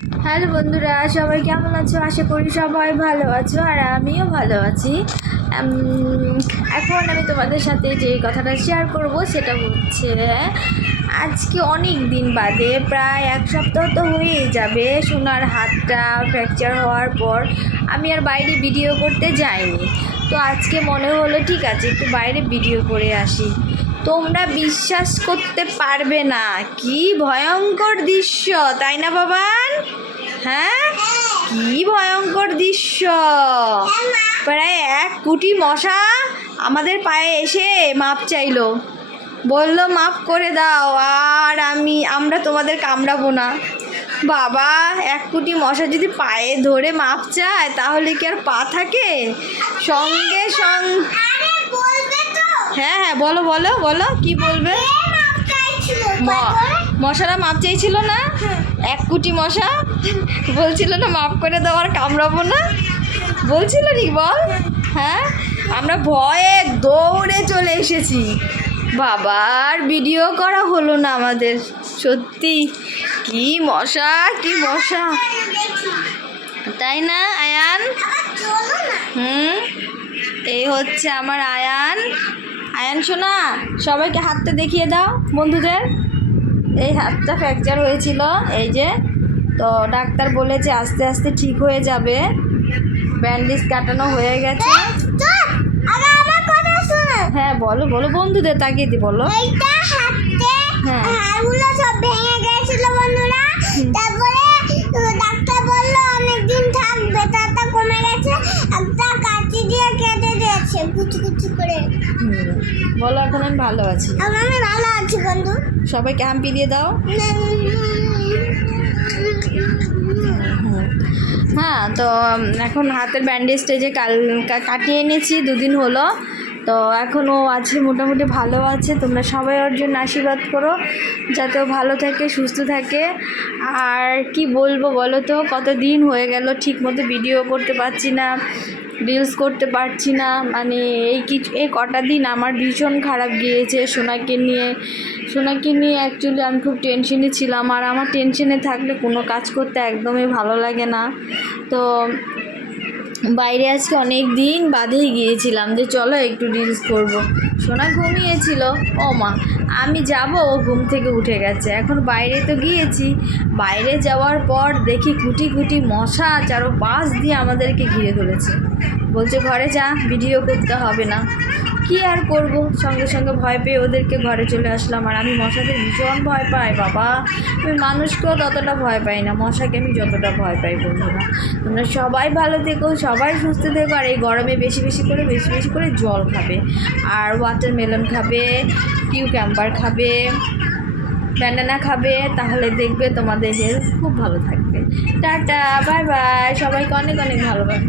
Hello বন্ধুরা, সবাই কেমন আছো? আশা করি সবাই ভালো আছো, আর আমিও ভালো আছি। এখন আমি তোমাদের সাথে যে কথাটা শেয়ার করব সেটা হচ্ছে, আজকে অনেক দিন বাদে, প্রায় এক সপ্তাহ তো হয়েই যাবে সোনার হাতটা ফ্র্যাকচার হওয়ার পর আমি আর বাইরে ভিডিও করতে যাইনি। তো আজকে মনে হলো ঠিক আছে একটু বাইরে ভিডিও করে আসি। তোমরা বিশ্বাস করতে পারবে না, কি ভয়ঙ্কর দৃশ্য, তাই না বাবান? হ্যাঁ, কি ভয়ঙ্কর দৃশ্য। প্রায় 1 কোটি মশা আমাদের পায়ে এসে মাপ চাইলো, বললো মাপ করে দাও, আর আমরা তোমাদের কামড়াবো না। বাবা, 1 কোটি মশা যদি পায়ে ধরে মাপ চায় তাহলে কি আর পা থাকে? সঙ্গে হ্যাঁ হ্যাঁ, বলো বলো বলো, কি বলবে? মশারা মাপ চাইছিল না? 1 কোটি মশা বলছিল না মাপ করে দেওয়ার, কামড়াবো না বলছিল নি, বল? হ্যাঁ, আমরা ভয়ে দৌড়ে চলে এসেছি। বাবার ভিডিও করা হলো না আমাদের। সত্যি কি মশা, কি মশা, তাই না আয়ান? এই হচ্ছে আমার আয়ান। আয়ান শোনা, সবাইকে হাতটা দেখিয়ে দাও বন্ধুদের। এই হাতটা ফ্র্যাকচার হয়েছিল, এই যে, তো ডাক্তার বলেছে আস্তে আস্তে ঠিক হয়ে যাবে। ব্যান্ডেজ কাটানো হয়ে গেছে। হ্যাঁ বলো বলো, বন্ধুদের তাকিয়ে দি বলো। হ্যাঁ, হাড়গুলো সব ভেঙে গেছিল বন্ধুরা, তারপরে ডাক্তার বললো অনেকদিন থাকবে, তারটা কমে গেছে, একটা কাঁচি দিয়ে কেটে দিয়েছে কুচি কুচি করে। বলো এখন আমি ভালো আছি। আমি ভালো আছি বন্ধু। সবাইকে হাম্পি দিয়ে দাও। হ্যাঁ, তো এখন হাতের ব্যান্ডেজটা যে কাটিয়ে এনেছি, 2 দিন হলো। তো এখনও আছে, মোটামুটি ভালো আছে। তোমরা সবাই ওর জন্য আশীর্বাদ করো যাতে ও ভালো থাকে, সুস্থ থাকে। আর কি বলবো বলো তো, কতদিন হয়ে গেল ঠিক মতো ভিডিও করতে পারছি না, রিলস করতে পারছি না। মানে এই কটা দিন আমার ভীষণ খারাপ গিয়েছে সোনাকে নিয়ে অ্যাকচুয়ালি আমি খুব টেনশনে ছিলাম, আর আমার টেনশনে থাকলে কোনো কাজ করতে একদমই ভালো লাগে না। তো বাইরে আজকে অনেক দিন বাদেই গিয়েছিলাম যে চলো একটু রিলস করব। সোনা ঘুমিয়েছিল, ও মা আমি যাব, ও ঘুম থেকে উঠে গেছে। এখন বাইরে তো গিয়েছি, বাইরে যাওয়ার পর দেখি কুটি কুটি মশা চারপাশ দিয়ে আমাদেরকে ঘিরে ধরেছে। বলছে ঘরে যা, ভিডিও করতে হবে না। কি আর করব, সঙ্গে সঙ্গে ভয় পেয়ে ওদেরকে ঘরে চলে আসলাম। আর আমি মশাদের ভীষণ ভয় পাই বাবা, আমি মানুষকেও ততটা ভয় পাই না, মশাকে আমি যতটা ভয় পাই। বন্ধুরা তোমরা সবাই ভালো থেকো, সবাই সুস্থ থেকো, আর এই গরমে বেশি বেশি করে জল খাবে, আর ওয়াটারমেলন খাবে, কিউক্যাম্বার খাবে, ব্যানানা খাবে, তাহলে দেখবে তোমাদের হেলথ খুব ভালো থাকবে। টাটা, বাই বাই, সবাইকে অনেক অনেক ভালোবাসা।